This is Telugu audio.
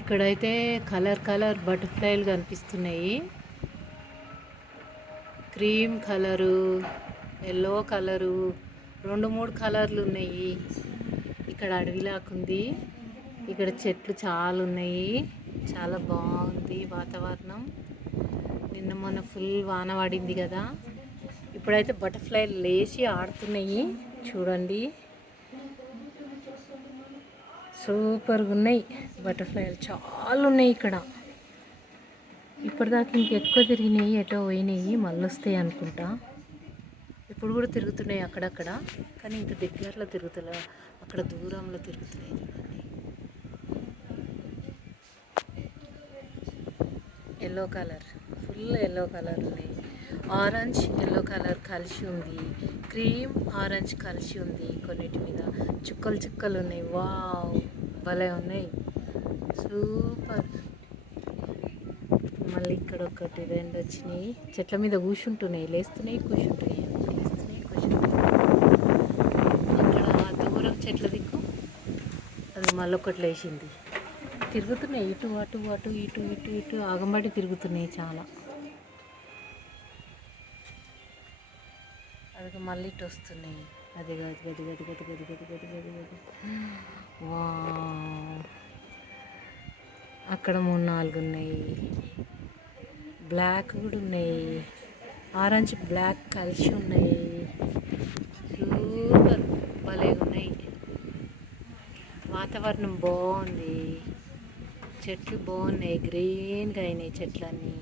ఇక్కడైతే కలర్ కలర్ బటర్ఫ్లైలు కనిపిస్తున్నాయి. క్రీమ్ కలరు, ఎల్లో కలరు, 2-3 కలర్లు ఉన్నాయి. ఇక్కడ అడవిలాకుంది. ఇక్కడ చెట్లు చాలా ఉన్నాయి. చాలా బాగుంది వాతావరణం. నిన్న మొన్న ఫుల్ వాన పడింది కదా. ఇప్పుడైతే బటర్ఫ్లైలు లేచి ఆడుతున్నాయి. చూడండి, సూపర్గా ఉన్నాయి. బటర్ఫ్లైలు చాలా ఉన్నాయి ఇక్కడ. ఇప్పటిదాకా ఇంకెక్కువ తిరిగినాయి, ఎటో పోయినాయి, మళ్ళీ వస్తాయి అనుకుంటా. ఇప్పుడు కూడా తిరుగుతున్నాయి అక్కడక్కడ, కానీ ఇంత దగ్గరలో తిరుగుతలే, అక్కడ దూరంలో తిరుగుతున్నాయి. చూడండి, yellow colour, full yellow colour ఉన్నాయి. ఆరెంజ్ ఎల్లో కలర్ కలిసి ఉంది, క్రీమ్ ఆరెంజ్ కలిసి ఉంది. కొన్నిటి మీద చుక్కలు చుక్కలు ఉన్నాయి. వావ్, భలే ఉన్నాయి, సూపర్. మళ్ళీ ఇక్కడ ఒకటి 2 వచ్చినాయి. చెట్ల మీద కూర్చుంటున్నాయి, లేస్తున్నాయి, కూర్చుంటున్నాయి, లేస్తున్నాయి, కూర్చుంటున్నాయి. అక్కడ దూరం చెట్ల దిక్కు అది మళ్ళీ ఒకటి లేచింది. తిరుగుతున్నాయి ఇటు అటు అటు ఇటు ఇటు ఇటు ఆగంబడి తిరుగుతున్నాయి చాలా. అది మళ్ళీ ఇటు వస్తున్నాయి. అది గది గది గది గది గది గది గది గది గది. వా, అక్కడ 3-4 ఉన్నాయి. బ్లాక్ కూడా ఉన్నాయి, ఆరెంజ్ బ్లాక్ కలిసి ఉన్నాయి. సూపర్, భలే ఉన్నాయి. వాతావరణం బాగుంది, చెట్లు బాగున్నాయి, గ్రీన్గా అయినాయి చెట్లన్నీ.